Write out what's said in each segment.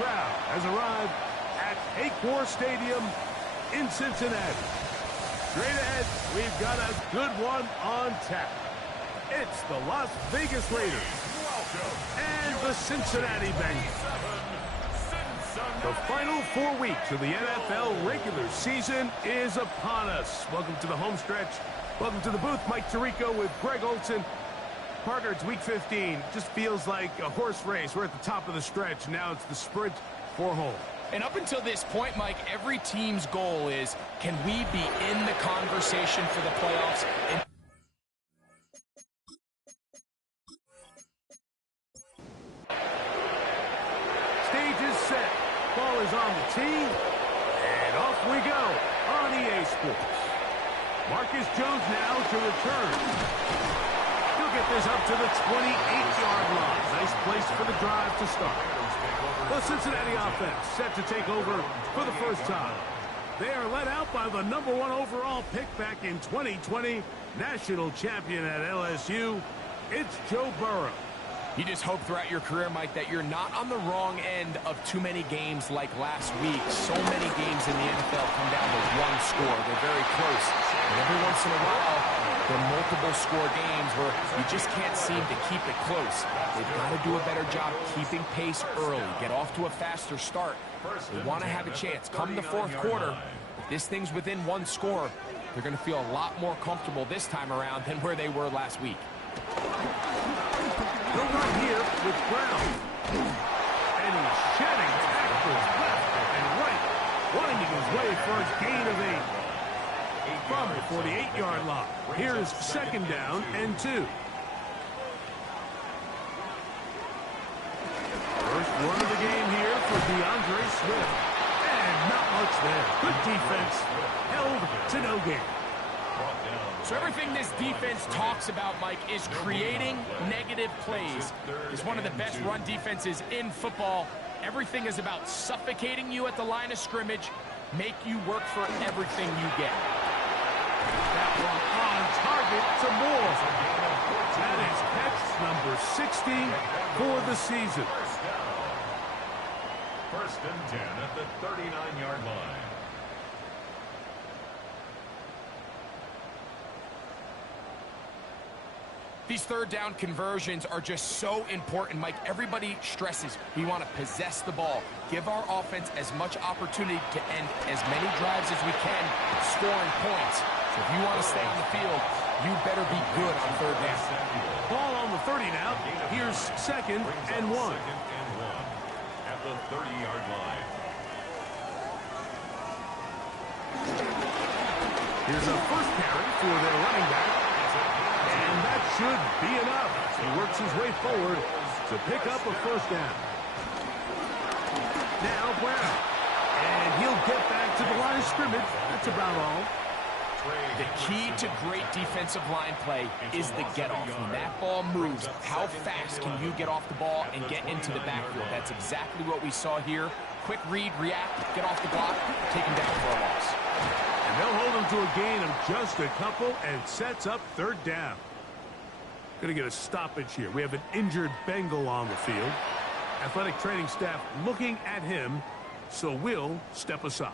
crowd has arrived at Acor Stadium in Cincinnati. Straight ahead, we've got a good one on tap. It's the Las Vegas Raiders and the Cincinnati Bengals. The final 4 weeks of the NFL regular season is upon us. Welcome to the home stretch. Welcome to the booth. Mike Tirico with Greg Olson. Partner, it's week 15. Just feels like a horse race. We're at the top of the stretch. Now it's the sprint for home. And up until this point, Mike, every team's goal is, can we be in the conversation for the playoffs? Stage is set. Ball is on the tee. And off we go on EA Sports. Marcus Jones now to return. He'll get this up to the 28-yard line. Nice place for the drive to start. The Cincinnati offense set to take over for the first time. They are led out by the #1 overall pick back in 2020, national champion at LSU. It's Joe Burrow. You just hope throughout your career, Mike, that you're not on the wrong end of too many games like last week. So many games in the NFL come down to one score. They're very close. And every once in a while, there are multiple score games where you just can't seem to keep it close. They've got to do a better job keeping pace early, get off to a faster start. They want to have a chance. Come the fourth quarter, if this thing's within one score, they're going to feel a lot more comfortable this time around than where they were last week. They'll run here with Brown. And he's shedding tackles left and right, winding his way for a gain of 8. From the 48-yard line, here's second down and 2. First run of the game here for DeAndre Swift. And not much there. Good defense. Held to no gain. So everything this defense talks about, Mike, is creating negative plays. It's one of the best run defenses in football. Everything is about suffocating you at the line of scrimmage, make you work for everything you get. That one on target to Moore. That is catch number 60 for the season. First and 10 at the 39-yard line. These third down conversions are just so important, Mike. Everybody stresses we want to possess the ball, give our offense as much opportunity to end as many drives as we can, scoring points. So if you want to stay on the field, you better be good on third down. Ball on the 30 now. Here's second and 1. At the 30-yard line. Here's a first carry for their running back. And that should be enough. He works his way forward to pick up a first down. Now Brown. And he'll get back to the line of scrimmage. That's about all. The key to great defensive line play is the get-off. When that ball moves, how fast can you get off the ball and get into the backfield? That's exactly what we saw here. Quick read, react, get off the block, take him down for a loss. And they'll hold him to a gain of just a couple and sets up third down. Going to get a stoppage here. We have an injured Bengal on the field. Athletic training staff looking at him, so we'll step aside.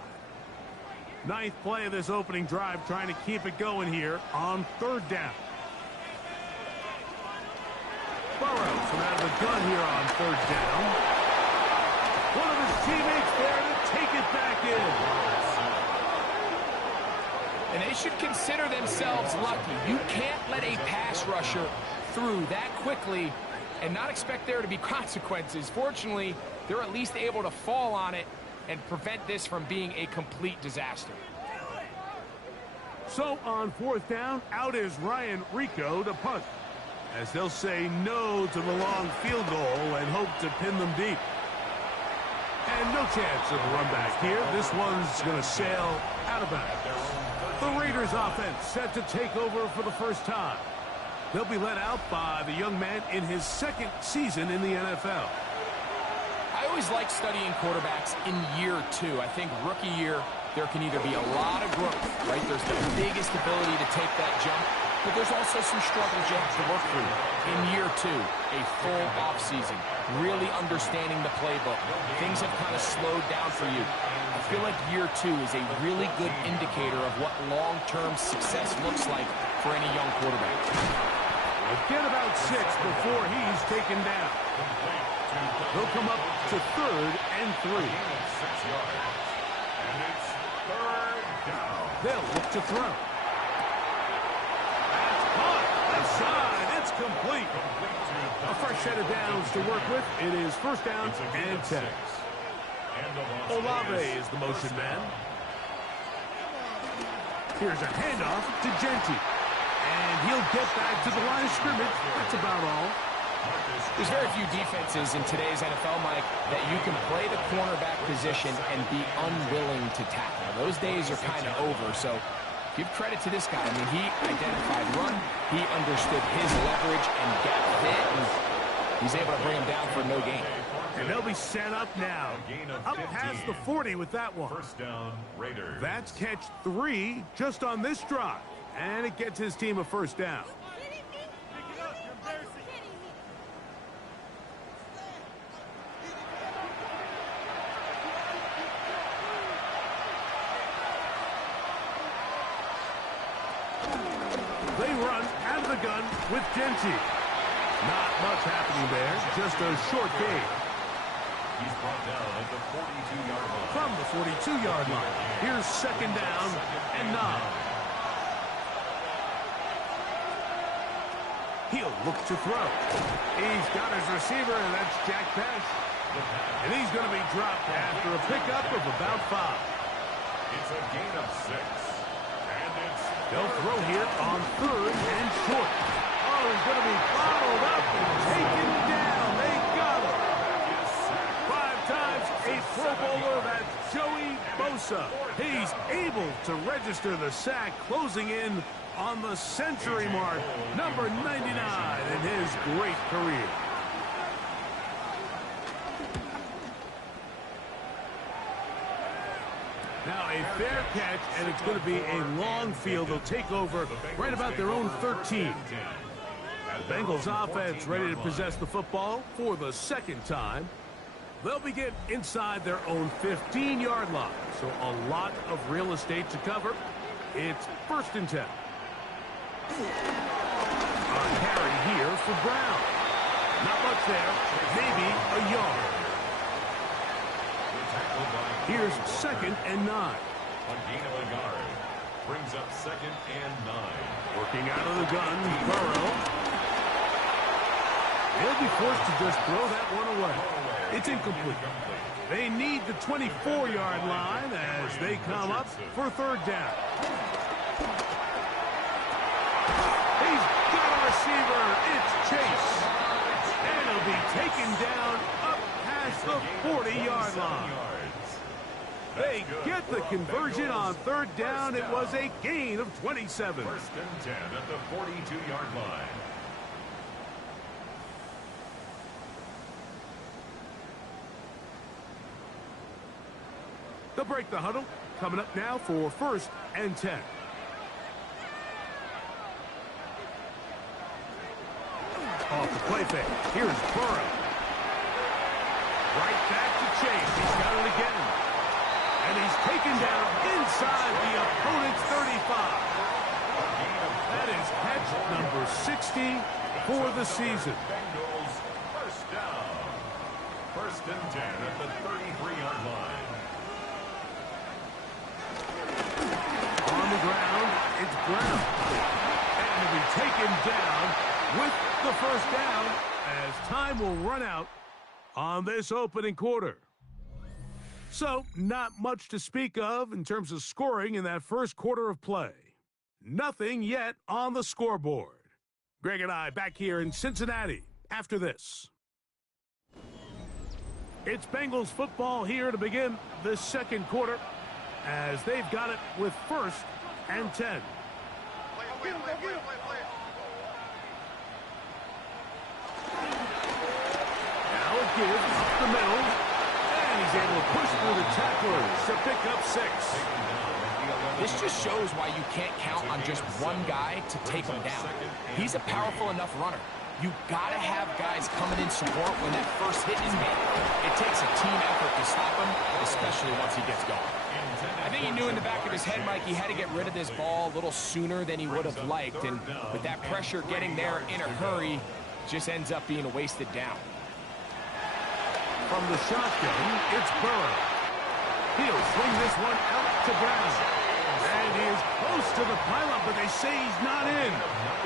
Ninth play of this opening drive, trying to keep it going here on third down. Burrows from out of the gun here on third down. One of his teammates there to take it back in. And they should consider themselves lucky. You can't let a pass rusher through that quickly and not expect there to be consequences. Fortunately, they're at least able to fall on it and prevent this from being a complete disaster. So on fourth down, out is Ryan Rico to punt, as they'll say no to the long field goal and hope to pin them deep. And no chance of a run back here. This one's going to sail out of bounds. The Raiders offense set to take over for the first time. They'll be led out by the young man in his second season in the NFL. I always like studying quarterbacks in year 2. I think rookie year, there can either be a lot of growth, right? There's the biggest ability to take that jump, but there's also some struggles you have to work through. In year 2, a full offseason, really understanding the playbook. Things have kind of slowed down for you. I feel like year 2 is a really good indicator of what long-term success looks like for any young quarterback. We'll get about 6 before he's taken down. He'll come up to 3rd and 3. 6 yards. And it's 3rd down. They'll look to throw. That's caught. Left side. It's complete. A fresh set of downs to work with. It is 1st down and 10. Olave is the motion man. Here's a handoff to Genti. And he'll get back to the line of scrimmage. That's about all. There's very few defenses in today's NFL, Mike, that you can play the cornerback position and be unwilling to tackle. Those days are kind of over, so give credit to this guy. I mean, he identified run, he understood his leverage and gap fit, and he's able to bring him down for no gain. And they'll be set up now. Up past the 40 with that one. 1st down, Raiders. That's catch 3 just on this drive. And it gets his team a 1st down. They run out of the gun with Genti. Not much happening there, just a short gain. He's brought down at the 42-yard line. From the 42-yard line, here's 2nd down and 9. He'll look to throw. He's got his receiver, and that's Jack Pesh. And he's going to be dropped after a pickup of about 5. It's a gain of 6. And it's... They'll throw here on 3rd and short. Oh, he's going to be followed up and taken down. They got him. 5 times a Pro Bowler, that's Joey Bosa. He's able to register the sack, closing in on the century mark, number 99 in his great career. Now a fair catch, and it's going to be a long field. They'll take over right about their own 13. The Bengals offense ready to possess the football for the 2nd time. They'll begin inside their own 15-yard line, so a lot of real estate to cover. It's 1st and 10. A carry here for Brown. Not much there, maybe a yard. Here's 2nd and 9. A gain of a yard. Brings up 2nd and 9. Working out of the gun, Burrow. They'll be forced to just throw that one away. It's incomplete. They need the 24-yard line as they come up for 3rd down. He's got a receiver. It's Chase. And he'll be taken down up past the 40-yard line. They get the conversion on 3rd down. It was a gain of 27. 1st and 10 at the 42-yard line. They'll break the huddle. Coming up now for 1st and 10. Off the play fake. Here's Burrow. Right back to Chase. He's got it again. And he's taken down inside the opponent's 35. That is catch number 60 for the season. Bengals 1st down. 1st and 10 at the 33-yard line. On the ground, it's Brown. And he'll be taken down with the 1st down as time will run out on this opening quarter. So, not much to speak of in terms of scoring in that 1st quarter of play. Nothing yet on the scoreboard. Greg and I back here in Cincinnati after this. It's Bengals football here to begin the 2nd quarter as they've got it with 1st and 10. Now a give up the middle. And he's able to push through the tacklers to pick up 6. This just shows why you can't count on just one guy to take him down. He's a powerful enough runner. You gotta have guys coming in support when that first hit is made. It takes a team effort to stop him, especially once he gets going. I think he knew in the back of his head, Mike, he had to get rid of this ball a little sooner than he would have liked. And with that pressure getting there in a hurry, just ends up being a wasted down. From the shotgun, it's Burrow. He'll swing this one out to Brown. And he is close to the pylon, but they say he's not in.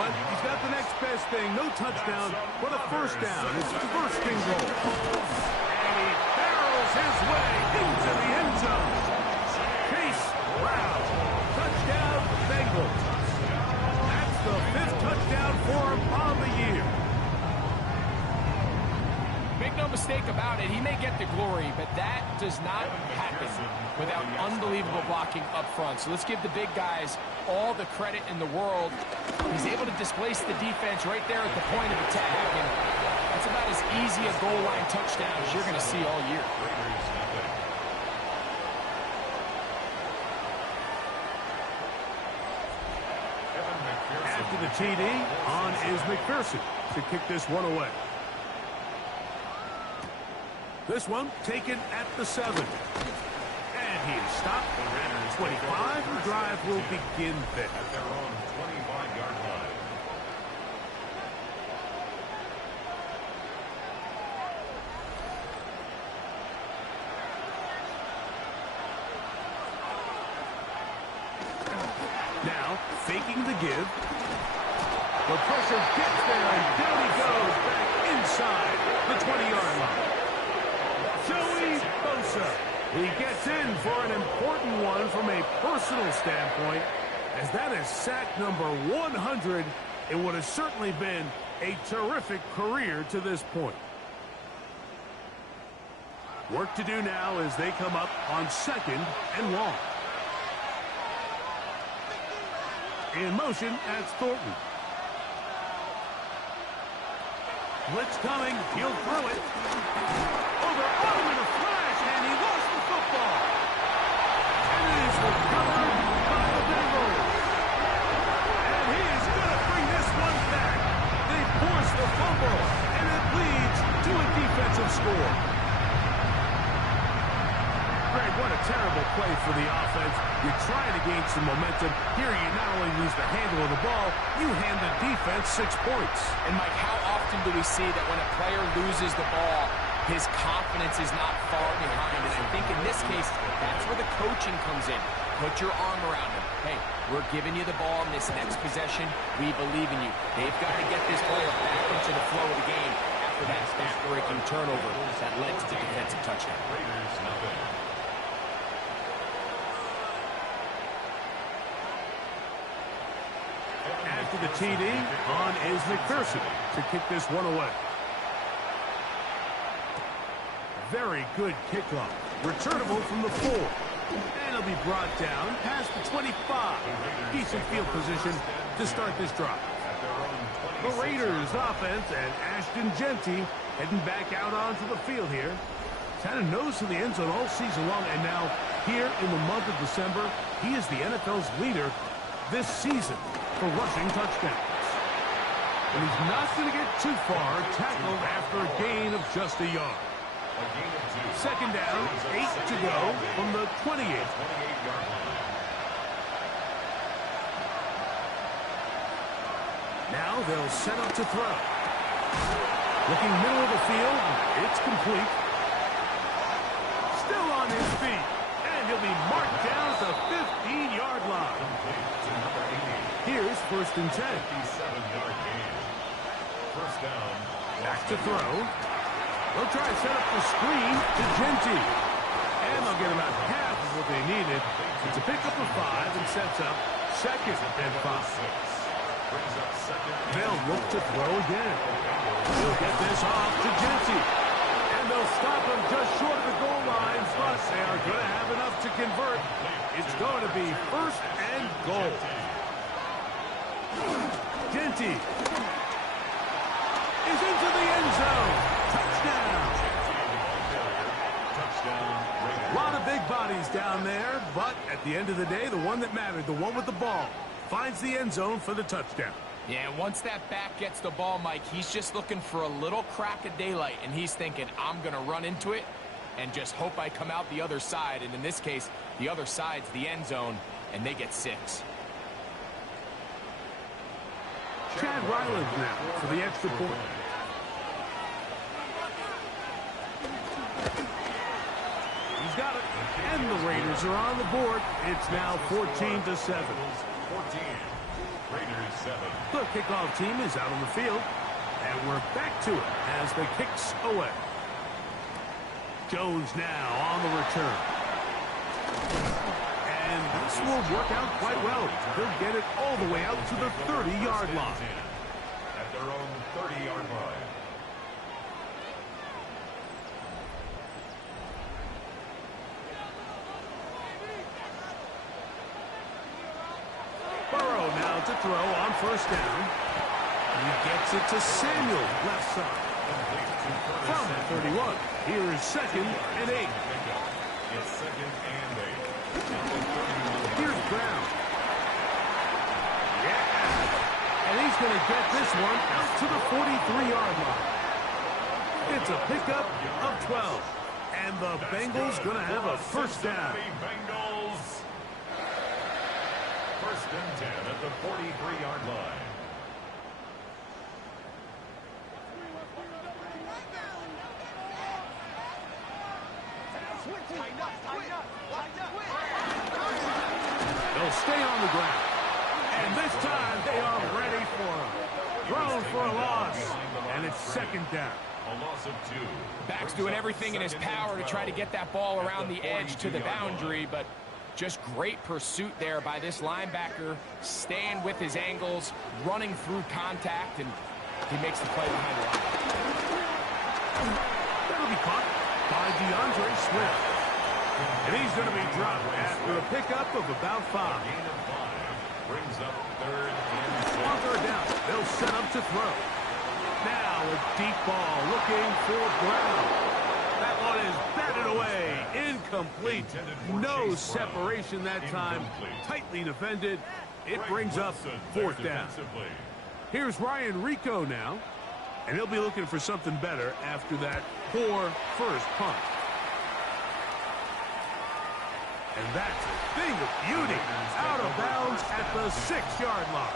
But he's got the next best thing. No touchdown, but a first down. It's first and goal. And he barrels his way into the end zone. Chase Brown. Touchdown, Bengals. That's the 5th touchdown for him on the year. Make no mistake about it, he may get the glory, but that does not happen without unbelievable blocking up front. So let's give the big guys all the credit in the world. He's able to displace the defense right there at the point of attack, and that's about as easy a goal line touchdown as you're going to see all year. After the TD, on is McPherson to kick this one away. This one taken at the 7. And he is stopped at 25. The drive will begin there. At their own 25-yard line. Now, faking the give. The pressure gets there, and down he goes back inside the 20-yard line. Joey Bosa. He gets in for an important one from a personal standpoint, as that is sack number 100 in what has certainly been a terrific career to this point. Work to do now as they come up on 2nd and long. In motion, that's Thornton. Blitz coming, he'll throw it. Over in a flash, and he lost the football. And it is recovered by the Bengals. And he is going to bring this one back. They force the fumble, and it leads to a defensive score. Greg, what a terrible play for the offense. You're trying to gain some momentum. Here you not only lose the handle of the ball, you hand the defense 6 points. And Mike, how often do we see that when a player loses the ball, his confidence is not far behind? And I think in this case, that's where the coaching comes in. Put your arm around him. Hey, we're giving you the ball in this next possession. We believe in you. They've got to get this player back into the flow of the game after that back-breaking turnover that led to the defensive touchdown. Raiders, nothing. After the TD, on is McPherson to kick this one away. Very good kickoff. Returnable from the 4. And it'll be brought down past the 25. Decent field position to start this drive. The Raiders offense and Ashton Jeanty heading back out onto the field here. He's had a nose to the end zone all season long, and now here in the month of December, he is the NFL's leader this season for rushing touchdowns. And he's not going to get too far, tackled after a gain of just a yard. Second down, 8 to go from the 28. Now they'll set up to throw. Looking middle of the field, it's complete. Still on his feet, and he'll be marked down at the 15-yard line. Here's 1st and 10. 57-yard gain. First down. Back to throw. They'll try to set up the screen to Jeanty. And they'll get about half of what they needed. It's a pickup of 5 and sets up 2nd and 5. They'll look to throw again. He'll get this off to Jeanty. And they'll stop him just short of the goal line. But they are going to have enough to convert. It's going to be 1st and goal. Jeanty is into the end zone. Touchdown. A lot of big bodies down there, but at the end of the day, the one that mattered, the one with the ball, finds the end zone for the touchdown. Yeah, once that back gets the ball, Mike, he's just looking for a little crack of daylight, and he's thinking, I'm going to run into it and just hope I come out the other side. And in this case, the other side's the end zone, and they get 6. Chad Ryland now for the extra point. He's got it, and the Raiders are on the board. It's now 14-7. 14. Raiders 7. The kickoff team is out on the field, and we're back to it as the kick's away. Jones now on the return. And this will work out quite well. He'll get it all the way out to the 30-yard line. At their own 30-yard line. Burrow now to throw on first down. He gets it to Samuel, left side. From the 31, here is 2nd and 8. It's 2nd and 8. Here's Brown. Yeah. And he's going to get this one out to the 43-yard line. It's a pickup of 12. And the Bengals going to have a first down. Bengals. 1st and 10 at the 43-yard line. They'll stay on the ground. And this time they are ready for him. Thrown for a loss. And it's 2nd down. A loss of 2. Back's doing everything in his power to try to get that ball around the edge to the boundary, but just great pursuit there by this linebacker, staying with his angles, running through contact, and he makes the play behind the line. That'll be caught by DeAndre Swift. And he's going to be dropped after a pickup of about 5. Gain of 5 brings up 3rd and 6. On 3rd down, they'll set up to throw. Now a deep ball looking for Brown. That one is batted away. Incomplete. No separation that time. Tightly defended. It brings up 4th down. Here's Ryan Rico now. And he'll be looking for something better after that poor first punt. And that's a thing of beauty. Out of bounds at the 6-yard line.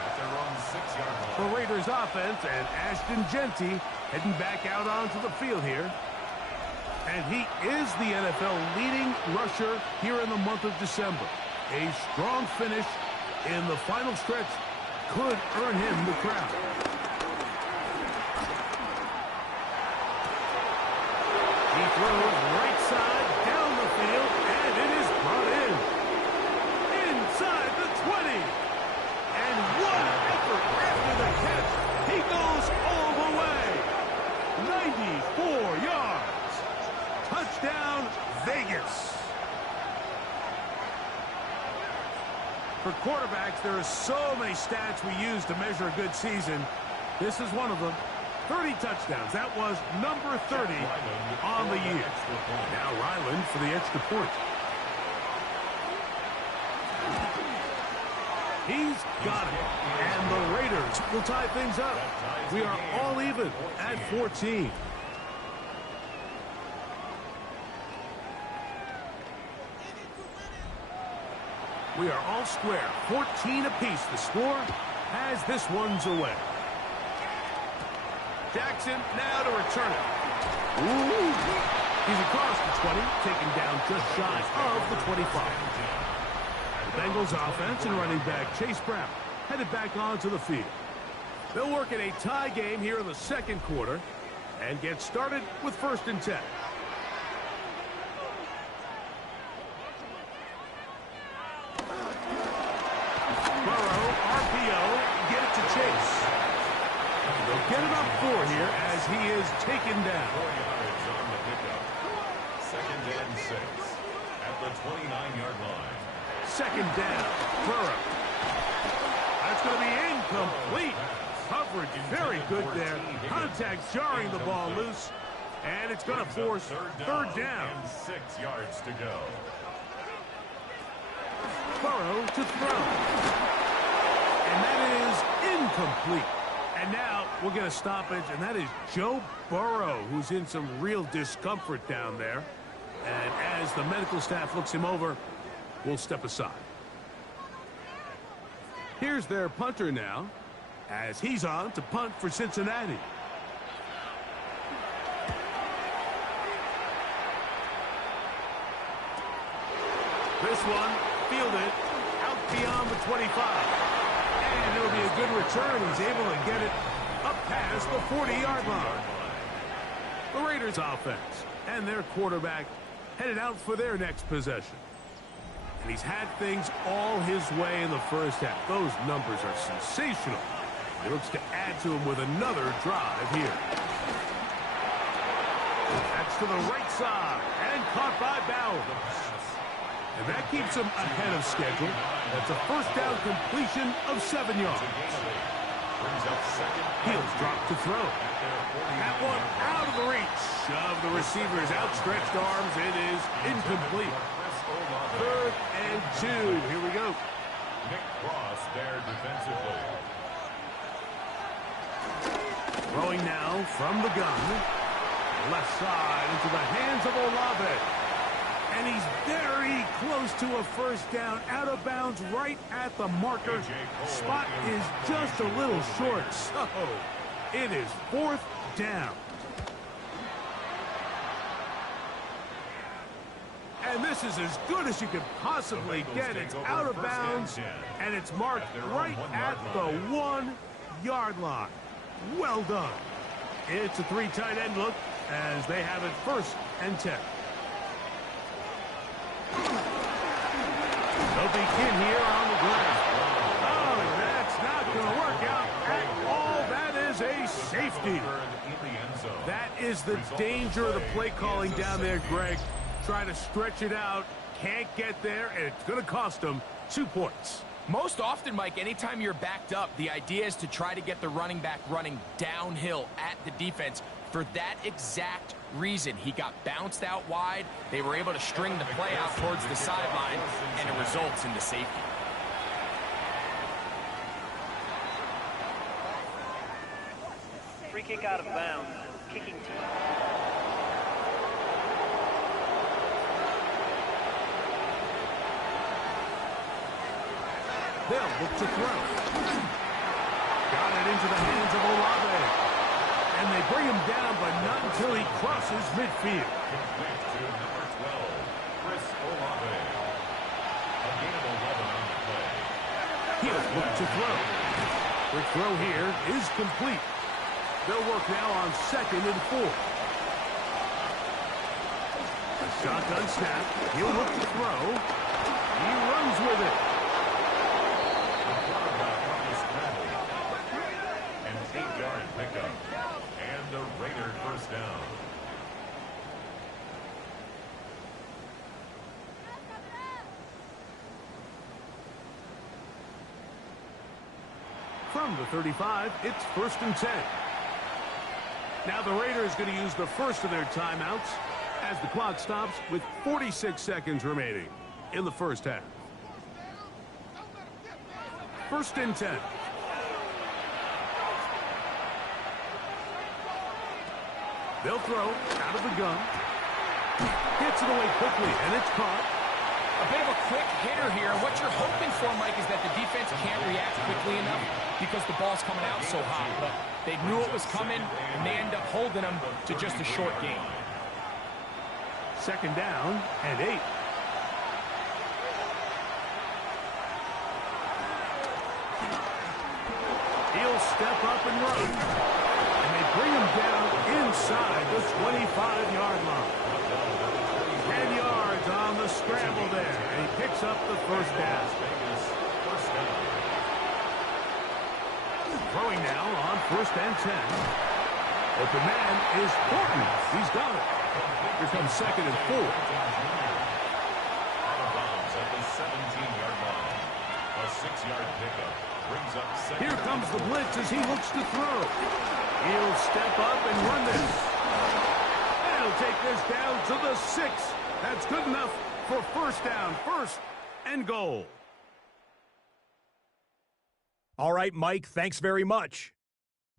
The Raiders offense and Ashton Genty heading back out onto the field here. And he is the NFL leading rusher here in the month of December. A strong finish in the final stretch could earn him the crown. He throws right side down the field, and it is brought in. Inside the 20. And what an effort after the catch. He goes all the way. 94 yards. Touchdown, Vegas. For quarterbacks, there are so many stats we use to measure a good season. This is one of them. 30 touchdowns. That was number 30 on the year. Now Ryland for the extra point. He's got it. And the Raiders will tie things up. We are all even at 14. We are all square. 14 apiece. The score has this one's away. Jackson now to return it. Ooh. He's across the 20, taken down just shy of the 25. The Bengals offense and running back Chase Brown headed back onto the field. They'll work in a tie game here in the 2nd quarter and get started with 1st and 10. Burrow, RPO, get it to Chase. They'll get it up 4 here as he is taken down. 4 yards on the pickup. 2nd and 6 at the 29-yard line. 2nd down, Burrow. That's going to be incomplete. Coverage very good there. Contact jarring the ball loose. And it's going to force 3rd down. And 6 yards to go. Burrow to throw. And that is incomplete. And now we'll get a stoppage, and that is Joe Burrow, who's in some real discomfort down there. And as the medical staff looks him over, we'll step aside. Here's their punter now, as he's on to punt for Cincinnati. This one, fielded, out beyond the 25. And it'll be a good return. He's able to get it up past the 40-yard line. The Raiders offense and their quarterback headed out for their next possession. And he's had things all his way in the first half. Those numbers are sensational. He looks to add to them with another drive here. That's to the right side and caught by Bowers. And that keeps him ahead of schedule. That's a first down completion of 7 yards. Heels drop to throw. That one out of the reach of the receiver's outstretched arms. It is incomplete. 3rd and 2. Here we go. Nick Cross there defensively. Throwing now from the gun. Left side into the hands of Olave. And he's very close to a first down, out of bounds right at the marker. Spot is just a little short, so it is 4th down. And this is as good as you could possibly get. It's out of bounds, and it's marked right at the 1-yard line. Well done. It's a 3 tight end look as they have it 1st and 10. They'll begin here on the ground. Oh, that's not going to work out at all. That is a safety. That is the danger of the play calling down there, Greg. Try to stretch it out, can't get there, and it's going to cost them 2 points. Most often, Mike, anytime you're backed up, the idea is to try to get the running back running downhill at the defense. For that exact reason, he got bounced out wide. They were able to string the play out towards the sideline, and it results in the safety. Free kick out of bounds. Kicking team. They'll look to throw. Got it into the hands of Olave. And they bring him down, but not until he crosses midfield. Complete to number 12, Chris Olave. A gain of 11 on the play. He'll look to throw. The throw here is complete. They'll work now on 2nd and 4. A shotgun snap. He'll look to throw. He runs with it. An 8-yard pickup. And the Raider first down. From the 35, it's 1st and 10. Now the Raiders going to use the first of their timeouts as the clock stops with 46 seconds remaining in the first half. 1st and 10. They'll throw out of the gun. Gets it away quickly, and it's caught. A bit of a quick hitter here. What you're hoping for, Mike, is that the defense can't react quickly enough because the ball's coming out so hot. But they knew it was coming, and they end up holding them to just a short game. 2nd down and 8. He'll step up and run. And they bring him down inside the 25-yard line. 10 yards on the scramble there. And he picks up the first down. Throwing now on 1st and 10. Open man is Horton. He's got it. Here comes 2nd and 4. Out of bounds at the 17-yard line. A 6-yard pickup brings up 2nd. Here comes the blitz as he looks to throw. He'll step up and run this. And he'll take this down to the 6. That's good enough for first down, 1st and goal. All right, Mike, thanks very much.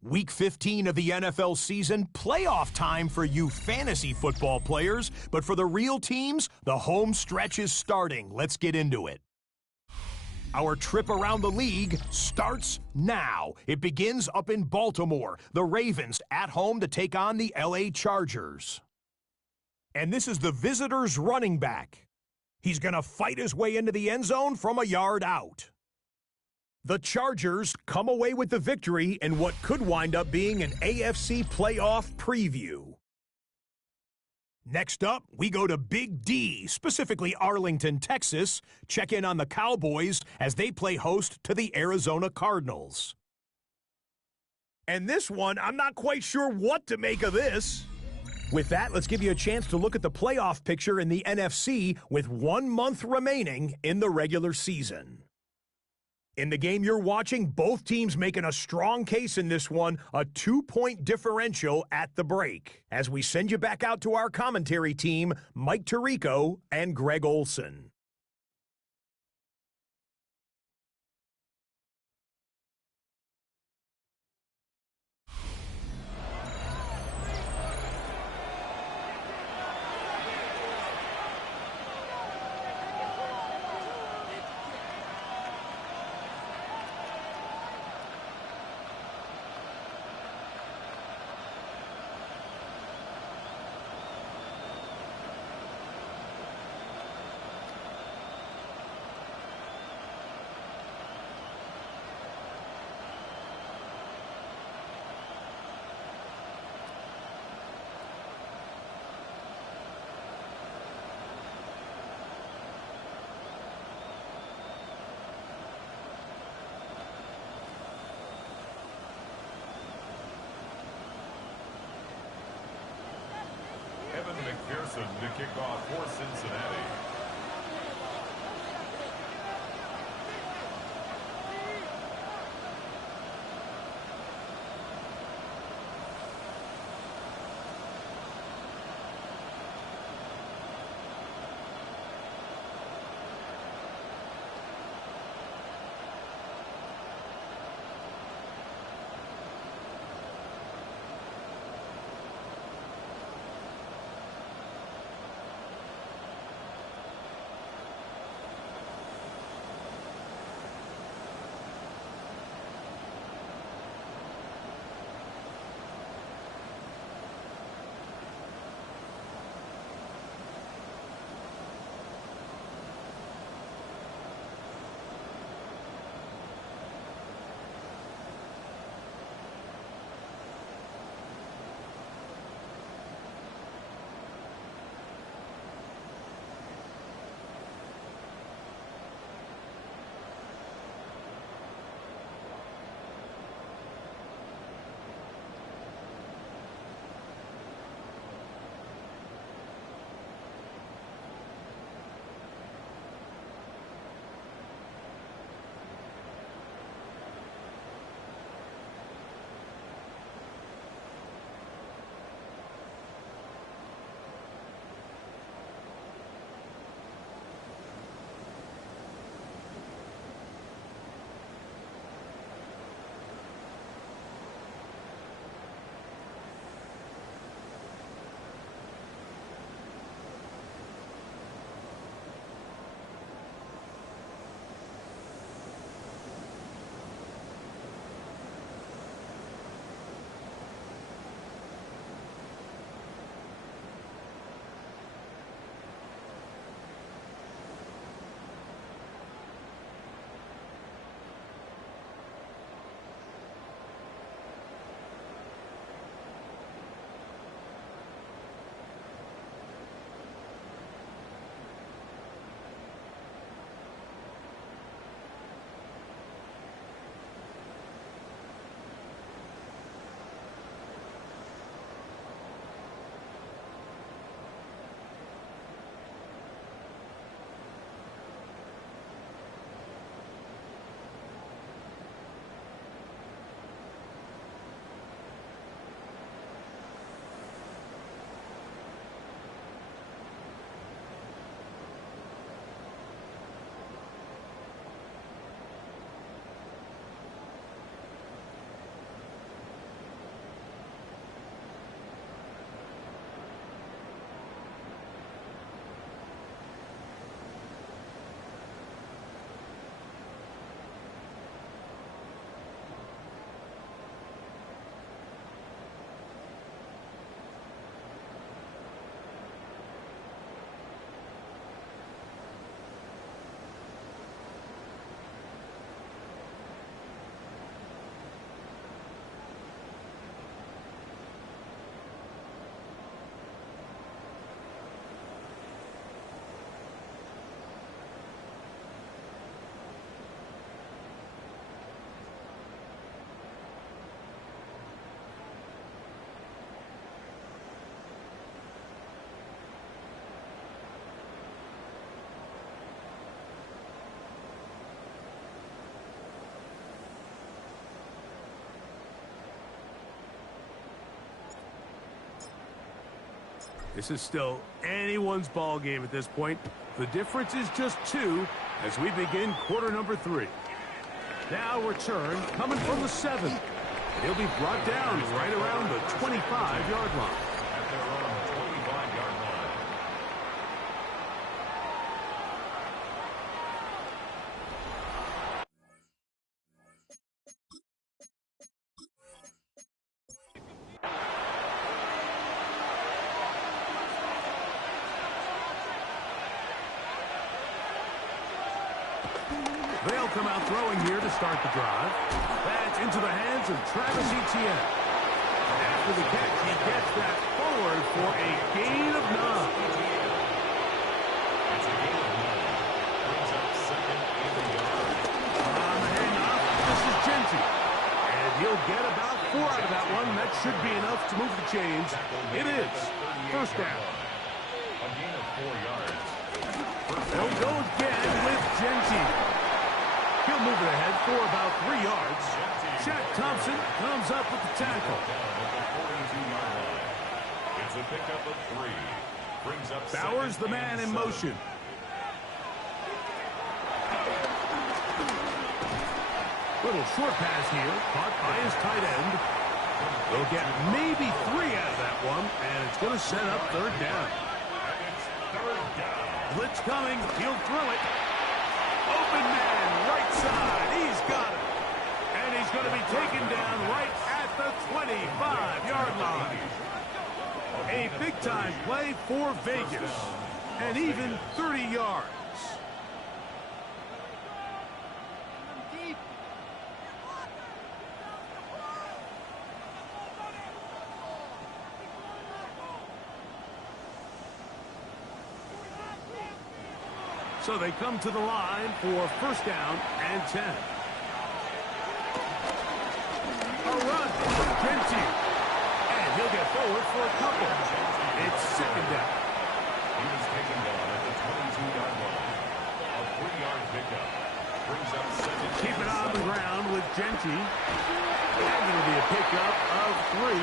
Week 15 of the NFL season, playoff time for you fantasy football players, but for the real teams, the home stretch is starting. Let's get into it. Our trip around the league starts now. It begins up in Baltimore. The Ravens at home to take on the LA Chargers. And this is the visitors' running back. He's going to fight his way into the end zone from a yard out. The Chargers come away with the victory in what could wind up being an AFC playoff preview. Next up, we go to Big D, specifically Arlington, Texas, check in on the Cowboys as they play host to the Arizona Cardinals. And this one, I'm not quite sure what to make of this. With that, let's give you a chance to look at the playoff picture in the NFC with 1 month remaining in the regular season. In the game you're watching, both teams making a strong case in this one, a 2-point differential at the break. As we send you back out to our commentary team, Mike Tirico and Greg Olson. McPherson to kick off for Cincinnati. This is still anyone's ball game at this point. The difference is just 2 as we begin quarter number 3. Now return coming from the 7. He'll be brought down right around the 25-yard line. At their own 25-yard line. They'll come out throwing here to start the drive. That's into the hands of Travis Etienne. After the catch, he gets that forward for a gain of 9. It's a gain of 9. Brings up second in the yard. On the handoff, this is Genty. And he'll get about 4 out of that one. That should be enough to move the chains. It is. First down. A gain of 4 yards. They'll go again with Genty. He'll move it ahead for about 3 yards. Shaq Thompson comes up with the tackle. It's a pickup of 3. Brings up Bowers, the man in motion. Little short pass here, caught by his tight end. They'll get maybe 3 out of that one, and it's going to set up third down. And it's third down. Blitz coming, he'll throw it. Open man, right side, he's got it. And he's going to be taken down right at the 25-yard line. A big-time play for Vegas, and even 30 yards. So they come to the line for first down and 10. A run from Genty. And he'll get forward for a couple. It's second down. He was taken down at the 22-yard line. A 3-yard pickup. Brings up second. Keep it on the ground with Genty. And it'll be a pickup of 3.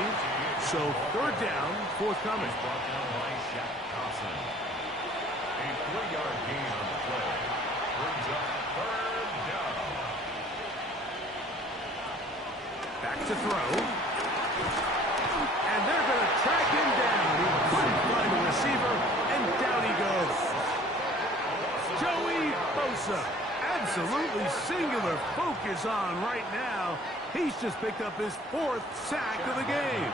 So third down, forthcoming. Brought down by Shaq Thompson. A 3-yard gain on the play. Brings up third down. Back to throw. And they're going to track him down. He couldn't find a receiver, and down he goes. Joey Bosa. Absolutely singular focus on right now. He's just picked up his 4th sack of the game.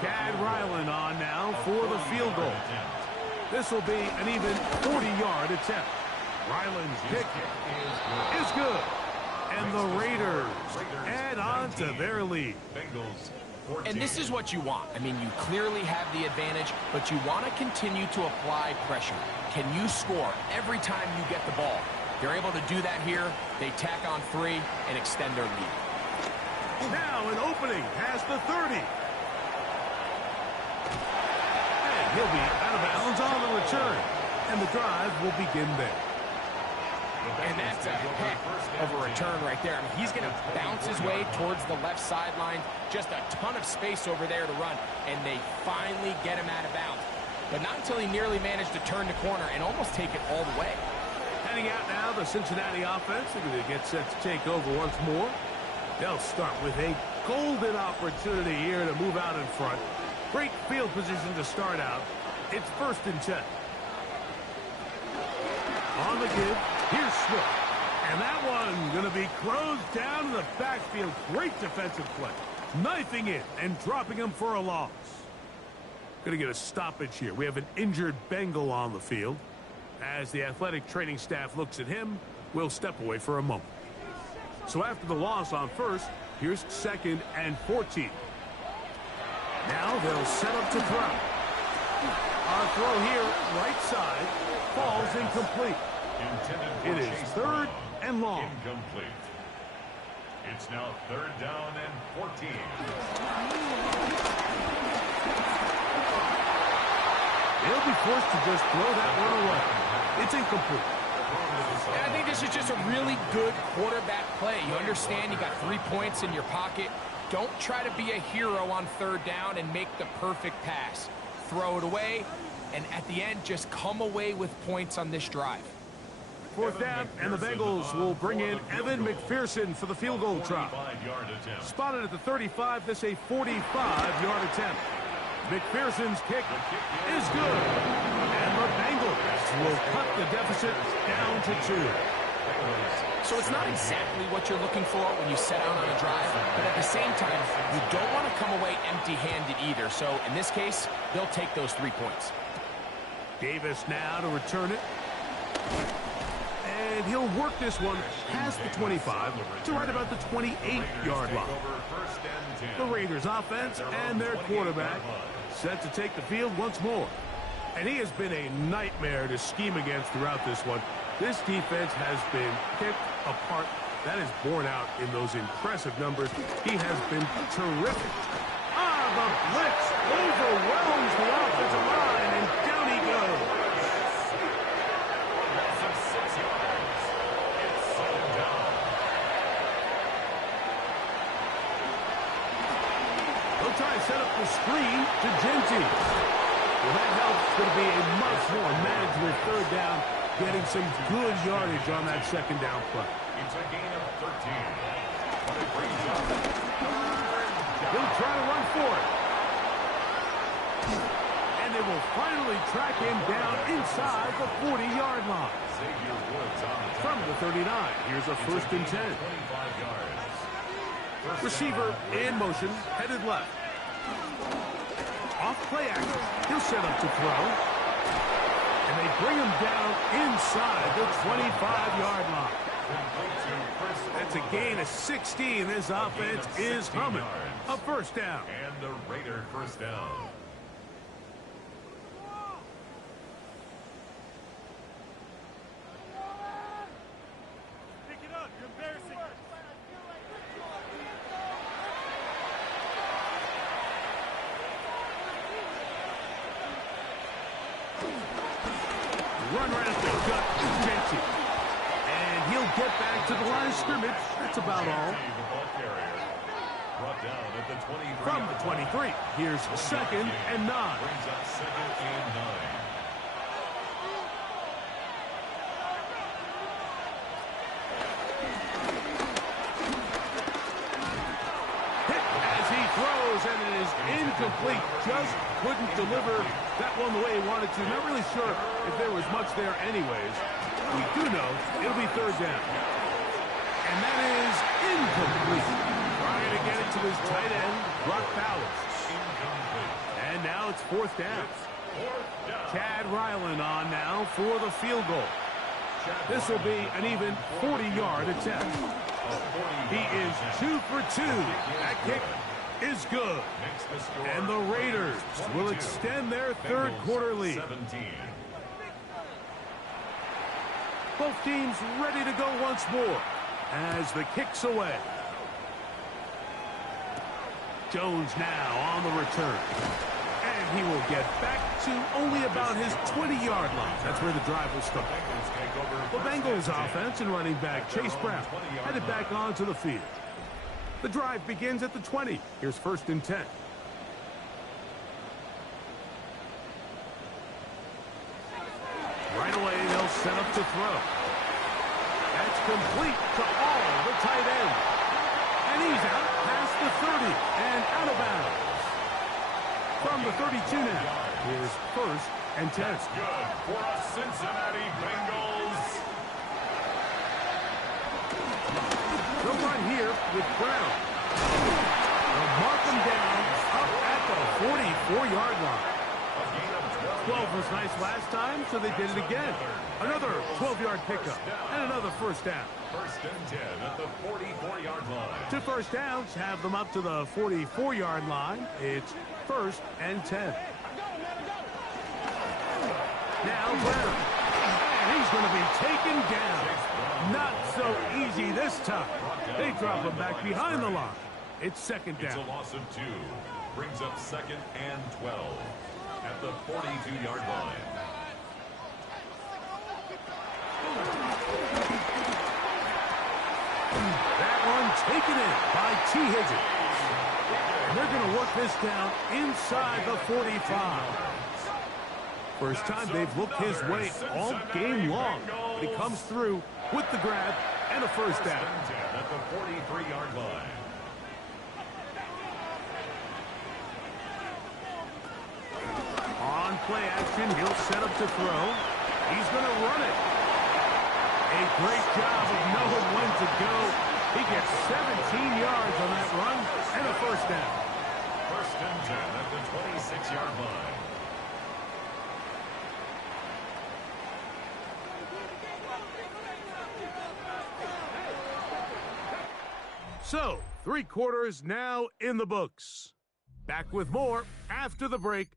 Chad Ryland on now for the field goal. This will be an even 40-yard attempt. Ryland's kick is good. And the Raiders add on to their lead. Bengals. And this is what you want. I mean, you clearly have the advantage, but you want to continue to apply pressure. Can you score every time you get the ball? They're able to do that here. They tack on 3 and extend their lead. Now an opening past the 30. And he'll be out of bounds on the return. And the drive will begin there. And that's a heck of a return right there. I mean, he's going to bounce his way towards the left sideline. Just a ton of space over there to run. And they finally get him out of bounds. But not until he nearly managed to turn the corner and almost take it all the way. Heading out now, the Cincinnati offense. They're going to get set to take over once more. They'll start with a golden opportunity here to move out in front. Great field position to start out. It's 1st and 10. On the give, here's Swift. And that one going to be closed down in the backfield. Great defensive play. Knifing it and dropping him for a loss. Going to get a stoppage here. We have an injured Bengal on the field. As the athletic training staff looks at him, we'll step away for a moment. So after the loss on 1st, here's 2nd and 14. Now they'll set up to throw. Our throw here, right side, falls incomplete. It is 3rd and long. Incomplete. It's now 3rd down and 14. They'll be forced to just throw that one away. It's incomplete. And I think this is just a really good quarterback play. You understand you got 3 points in your pocket. Don't try to be a hero on 3rd down and make the perfect pass. throw it away, and at the end, just come away with points on this drive. Fourth down, and the Bengals will bring in Evan McPherson for the field goal try. Spotted at the 35, this a 45-yard attempt. McPherson's kick is good. And the Bengals will cut the deficit down to 2. So it's not exactly what you're looking for when you set out on a drive, but at the same time, you don't want to come away empty-handed either. So in this case, they'll take those 3 points. Davis now to return it. And he'll work this one past the 25 to right about the 28-yard line. The Raiders offense and their quarterback set to take the field once more. And he has been a nightmare to scheme against throughout this one. This defense has been picked apart. That is borne out in those impressive numbers. He has been terrific. The blitz overwhelms the offensive line, and down he goes. They'll try to set up the screen to Genty. Well, that helps. It's going to be a much more manageable third down, getting some good yardage on that second down play. It's a gain of 13. But it brings up He'll try to run for it. And they will finally track him down inside the 40-yard line. From the 39, here's a 1st and 10. Receiver in motion, headed left. Off play action. He'll set up to throw. And they bring him down inside the 25-yard line. That's a gain of 16. This offense is humming. A 1st down. And the Raider 1st down. Pick it up. You're embarrassing. Run right at the gut. Genty. And he'll get back to the line of scrimmage. That's about all. From the 23, here's 2nd and 9. Brings up 2nd and 9. Hit as he throws, and it is incomplete. Just couldn't deliver that one the way he wanted to. Not really sure if there was much there anyways. We do know it'll be 3rd down. And that is incomplete. Trying to get it to his tight end, Brock Bowers. And now it's 4th down. Chad Ryland on now for the field goal. This will be an even 40-yard attempt. He is 2 for 2. That kick is good. And the Raiders will extend their 3rd quarter lead. Both teams ready to go once more as the kick's away. Jones now on the return. And he will get back to only about his 20-yard line. That's where the drive will start. The Bengals offense and running back Chase Brown headed back onto the field. The drive begins at the 20. Here's 1st and 10. Right away, they'll set up to throw. That's complete to all the tight end. And he's out past the 30 and out of bounds. From the 32 now, here's 1st and 10. That's good for a Cincinnati Bengals. They'll run here with Brown. They'll mark him down up at the 44-yard line. 12 was nice last time, so they did it again. Another 12-yard pickup and another 1st down. 1st and 10 at the 44-yard line. 2 1st downs have them up to the 44-yard line. It's 1st and 10. Now Brown. And he's going to be taken down. Not so easy this time. They drop him back behind the line. It's 2nd down. It's a loss of 2. Brings up 2nd and 12 at the 42-yard line. That one taken in by T. Higgins. They're going to work this down inside the 45. First time they've looked his way all game long. He comes through with the grab and a first down. At the 43-yard line. On play action, he'll set up to throw. He's going to run it. A great job of knowing when to go. He gets 17 yards on that run and a first down. First and 10 at the 26-yard line. So, 3 quarters now in the books. Back with more after the break.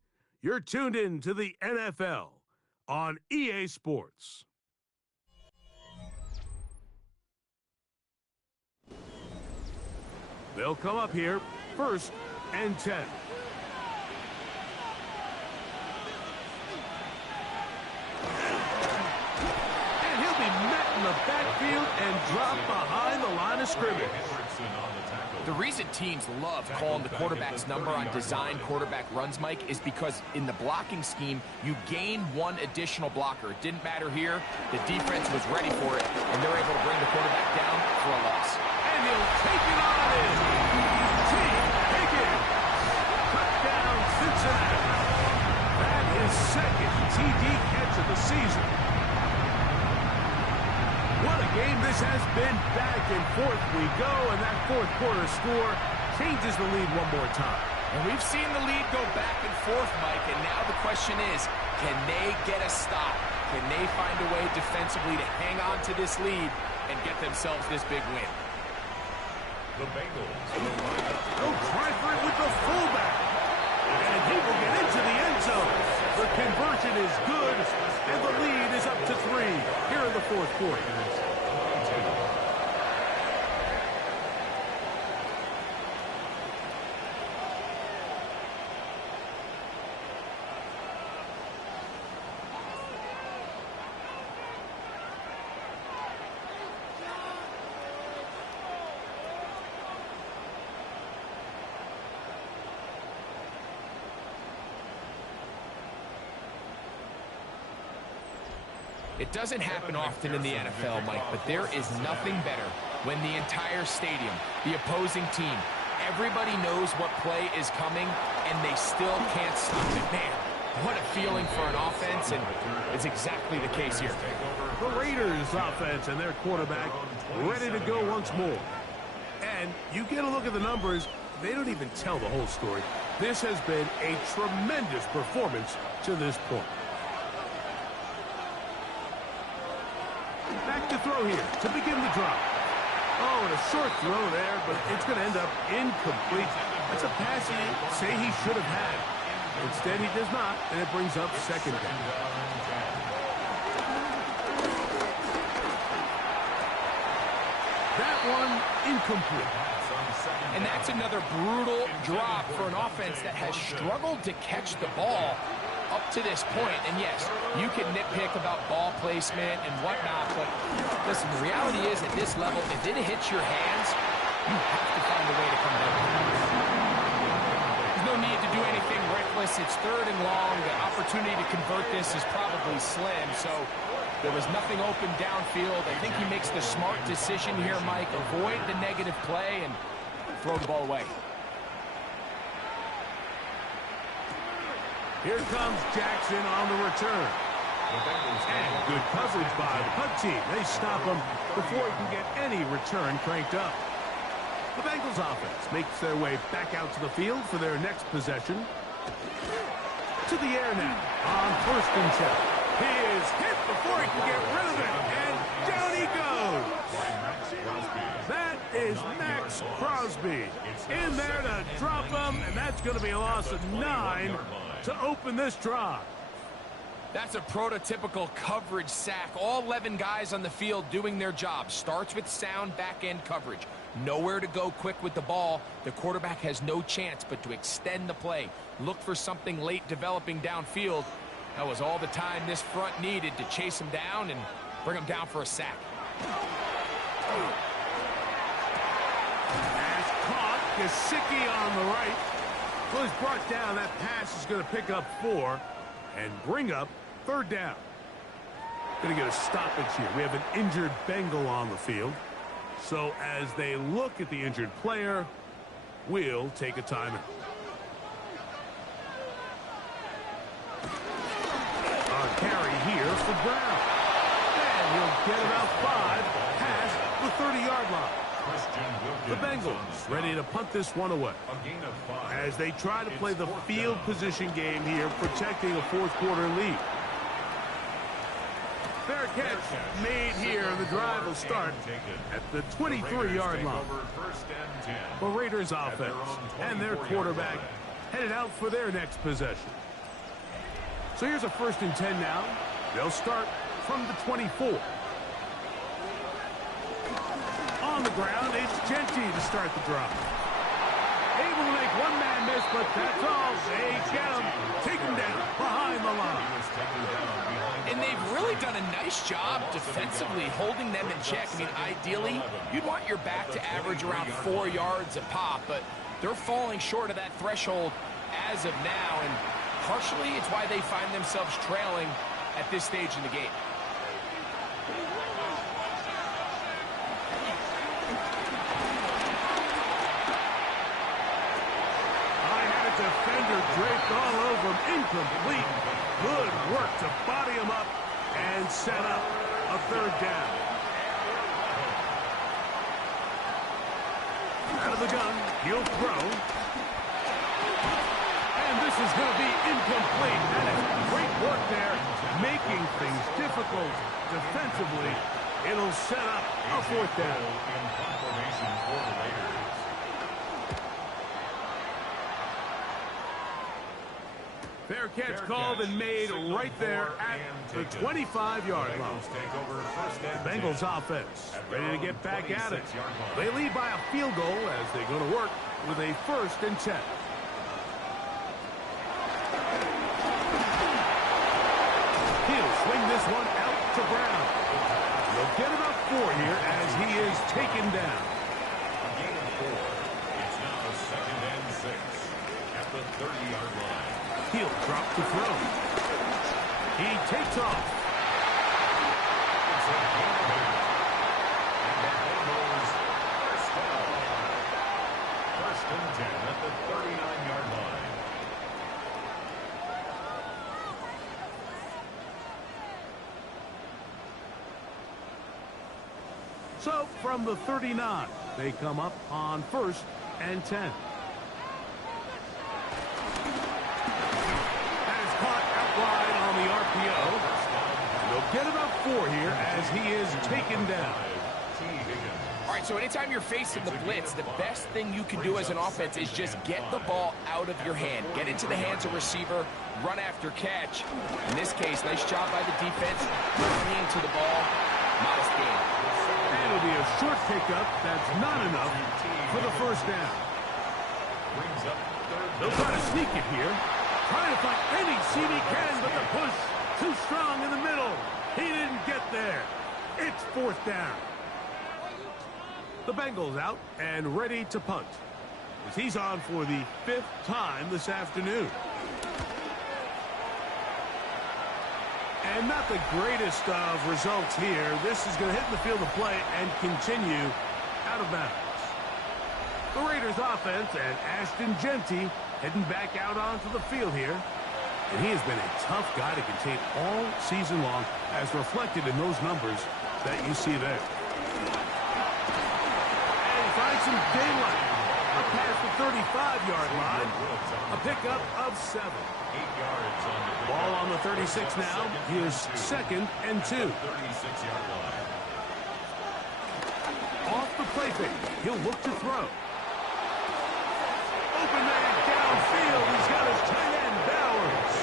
You're tuned in to the NFL on EA Sports. They'll come up here, first and 10. And he'll be met in the backfield and dropped behind the line of scrimmage. The reason teams love calling the quarterback's number on design quarterback runs, Mike, is because in the blocking scheme, you gain one additional blocker. It didn't matter here. The defense was ready for it, and they're able to bring the quarterback down for a loss. And he'll take it on in. T. Higgins. Touchdown, Cincinnati. That is second TD catch of the season. What a game this has been. Back and forth we go, and that fourth quarter score changes the lead one more time. And we've seen the lead go back and forth, Mike, and now the question is, can they get a stop? Can they find a way defensively to hang on to this lead and get themselves this big win? The Bengals will line up. They'll try for it with the fullback. And he will get into the end zone. The conversion is good, and the lead is up to 3 here in the fourth quarter. It doesn't happen often in the NFL, Mike, but there is nothing better when the entire stadium, the opposing team, everybody knows what play is coming, and they still can't stop it. Man, what a feeling for an offense, and it's exactly the case here. The Raiders offense and their quarterback ready to go once more. And you get a look at the numbers, they don't even tell the whole story. This has been a tremendous performance to this point. Back to throw here to begin the drive. Oh, and a short throw there, but it's going to end up incomplete. That's a pass he say he should have had. Instead, he does not, and it brings up second down. That one incomplete. And that's another brutal drop for an offense that has struggled to catch the ball up to this point. And yes, you can nitpick about ball placement and whatnot, but listen, the reality is at this level, if it hits your hands, you have to find a way to come down. There's no need to do anything reckless. It's third and long. The opportunity to convert this is probably slim, so there was nothing open downfield. I think he makes the smart decision here, Mike. Avoid the negative play and throw the ball away. Here comes Jackson on the return. And good coverage by the punt team. They stop him before he can get any return cranked up. The Bengals offense makes their way back out to the field for their next possession. To the air now on first and 10. He is hit before he can get rid of it, and down he goes. That is Max Crosby in there to drop him, and that's going to be a loss of 9 to open this drive. That's a prototypical coverage sack. All 11 guys on the field doing their job. Starts with sound back-end coverage. Nowhere to go quick with the ball. The quarterback has no chance but to extend the play. Look for something late developing downfield. That was all the time this front needed to chase him down and bring him down for a sack. Pass caught, Gesicki on the right. Well, he's brought down. That pass is going to pick up 4 and bring up 3rd down. Going to get a stoppage here. We have an injured Bengal on the field. So as they look at the injured player, we'll take a timeout. A carry here for Brown. And he'll get about 5 past the 30-yard line. The Bengals ready to punt this one away as they try to play the field position game here, protecting a 4th quarter lead. Fair catch made here. The drive will start at the 23-yard line. The Raiders offense and their quarterback headed out for their next possession. So here's a 1st and 10 now. They'll start from the 24. On the ground, it's Genty to start the drive. Able to make one man miss, but that's all. They get him, take him down behind the line. And they've really done a nice job defensively holding them in check. I mean, ideally, you'd want your back to average around 4 yards a pop, but they're falling short of that threshold as of now, and partially it's why they find themselves trailing at this stage in the game. Defender draped all over him, incomplete. Good work to body him up and set up a 3rd down. Out of the gun, he'll throw. And this is going to be incomplete. That is great work there, making things difficult defensively. It'll set up a 4th down. Fair catch called and made right there at the 25-yard line. Bengals offense ready to get back at it. They lead by a field goal as they go to work with a 1st and 10. He'll swing this one out to Brown. He'll get about 4 here as he is taken down. A gain of 4. It's now 2nd and 6 at the 30-yard line. He'll drop the throw. He takes off. It's a gain of 8. And the Bengals first down. 1st and 10 at the 39-yard line. So from the 39, they come up on 1st and 10. Wide on the RPO. They'll get about 4 here as he is taken down. All right, so anytime you're facing the blitz, the best thing you can do as an offense is just get the ball out of your hand. Get into the hands of receiver, run after catch. In this case, nice job by the defense. Clinging to the ball. Modest gain. That'll be a short pickup. That's not enough for the 1st down. They'll try to sneak it here. Trying to find any seam he can, but the push too strong in the middle. He didn't get there. It's 4th down. The Bengals out and ready to punt, as he's on for the 5th time this afternoon. And not the greatest of results here. This is going to hit the field of play and continue out of bounds. The Raiders offense and Ashton Genty heading back out onto the field here. And he has been a tough guy to contain all season long, as reflected in those numbers that you see there. And he finds some daylight up past the 35-yard line. A pickup of 7. 8 yards on the ball on the 36 now. His 2nd and 2. 36-yard line. Off the play fake. He'll look to throw. Open man downfield. He's got his tight end, Bowers.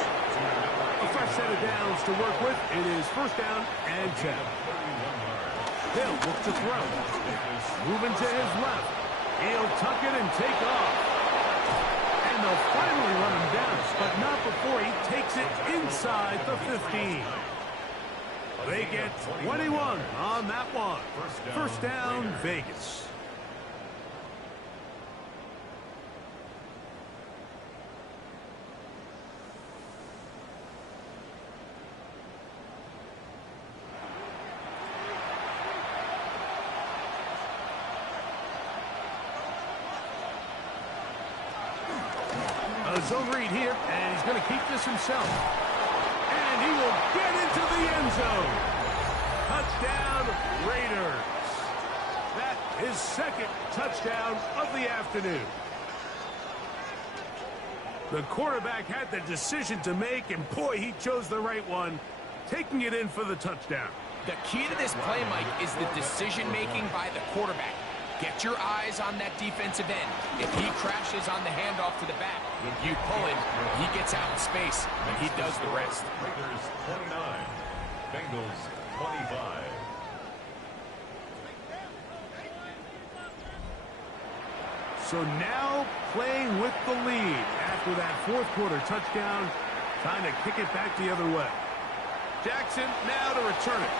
A fresh set of downs to work with. It is 1st down and 10. He'll look to throw. Moving to his left. He'll tuck it and take off. And they'll finally run him down, but not before he takes it inside the 15. They get 21 on that one. 1st down, Vegas. zone read here, and he's going to keep this himself. And he will get into the end zone. Touchdown, Raiders. That is second touchdown of the afternoon. The quarterback had the decision to make, and boy, he chose the right one, taking it in for the touchdown. The key to this play, Mike, is the decision-making by the quarterback. Get your eyes on that defensive end. If he crashes on the handoff to the back, you pull him, he gets out in space, and he does the rest. Raiders 29, Bengals 25. So now playing with the lead after that fourth quarter touchdown, trying to kick it back the other way. Jackson now to return it.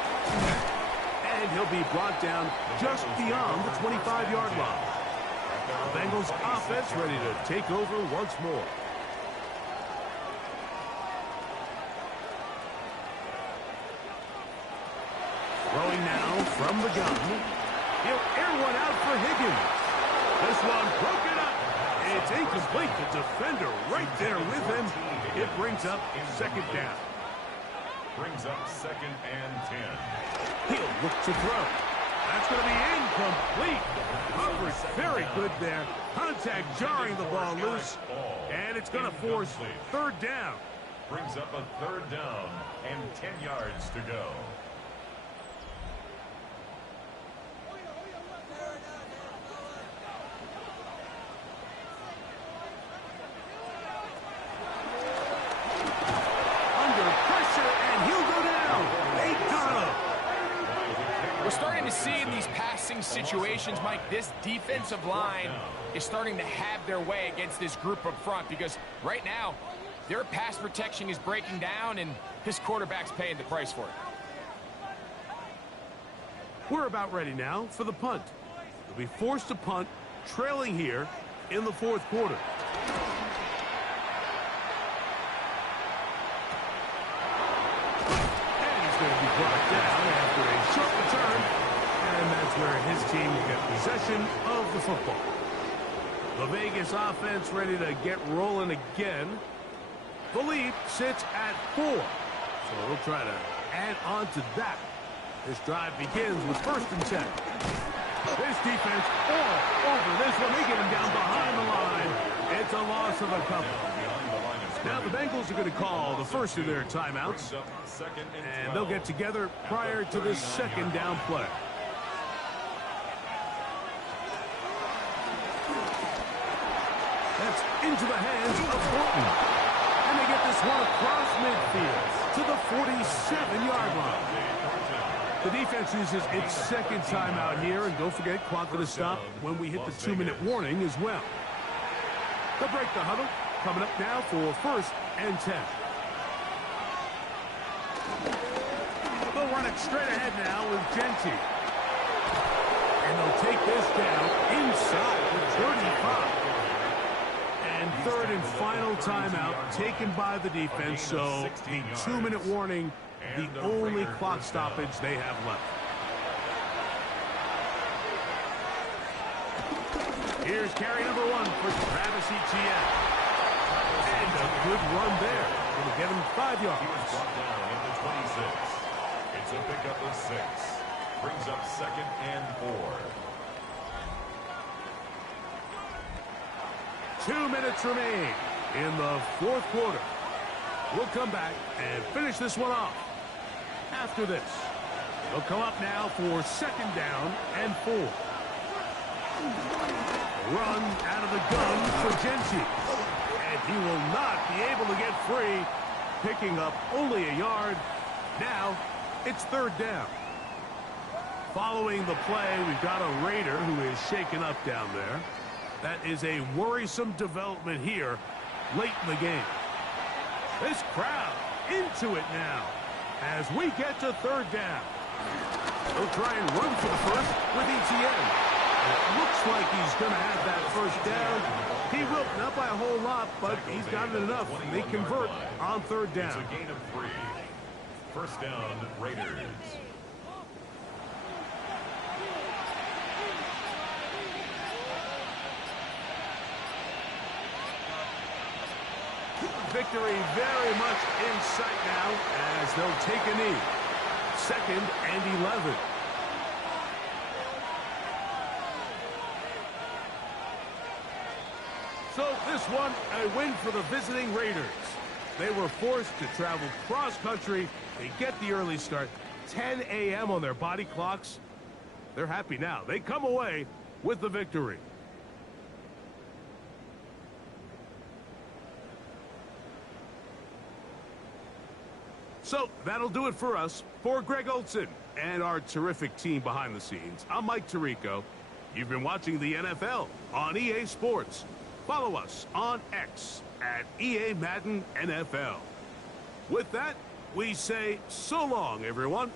And he'll be brought down just beyond the 25-yard line. The Bengals offense ready to take over once more. Throwing now from the gun. He'll air one out for Higgins. This one broken up. It's incomplete. The defender right there with him. It brings up second down. Brings up 2nd and 10. He'll look to throw. That's going to be incomplete. Coverage very good there. Contact jarring the ball loose. And it's going to force third down. Brings up a 3rd down and 10 yards to go. See in these passing situations, Mike, this defensive line is starting to have their way against this group up front because right now their pass protection is breaking down and his quarterback's paying the price for it. We're about ready now for the punt. They'll be forced to punt, trailing here in the fourth quarter. And he's going to be brought down after a short return. And that's where his team will get possession of the football. The Vegas offense ready to get rolling again. The lead sits at 4. So we'll try to add on to that. This drive begins with 1st and 10. This defense all over this one. They get him down behind the line. It's a loss of a couple. Now the Bengals are going to call the first of their timeouts. And they'll get together prior to this 2nd down play. That's into the hands of Horton. And they get this one across midfield to the 47-yard line. The defense uses its 2nd timeout here, and don't forget, clock going to stop when we hit the 2-minute warning as well. They'll break the huddle. Coming up now for 1st and 10. They'll run it straight ahead now with Genty. And they'll take this down inside the 35. And 3rd and final timeout taken by the defense, so the 2-minute warning, the only clock stoppage they have left. Here's carry number 1 for Travis Etienne. And a good run there. It'll get him 5 yards. He was brought down at the 26. It's a pickup of 6. Brings up 2nd and 4. 2 minutes remain in the fourth quarter. We'll come back and finish this one off. After this, they'll come up now for 2nd down and 4. Run out of the gun for Genty. And he will not be able to get free, picking up only a yard. Now, it's 3rd down. Following the play, we've got a Raider who is shaken up down there. That is a worrisome development here late in the game. This crowd into it now as we get to 3rd down. They'll try and run for the first with Etienne. It looks like he's going to have that 1st down. He will, not by a whole lot, but he's got it enough. They convert on 3rd down. It's a gain of 3. 1st down, Raiders. Victory very much in sight now as they'll take a knee. 2nd and 11. So this one, a win for the visiting Raiders. They were forced to travel cross-country. They get the early start, 10 a.m. on their body clocks. They're happy now. They come away with the victory. So that'll do it for us. For Greg Olson and our terrific team behind the scenes, I'm Mike Tirico. You've been watching the NFL on EA Sports. Follow us on X at EA Madden NFL. With that, we say so long, everyone.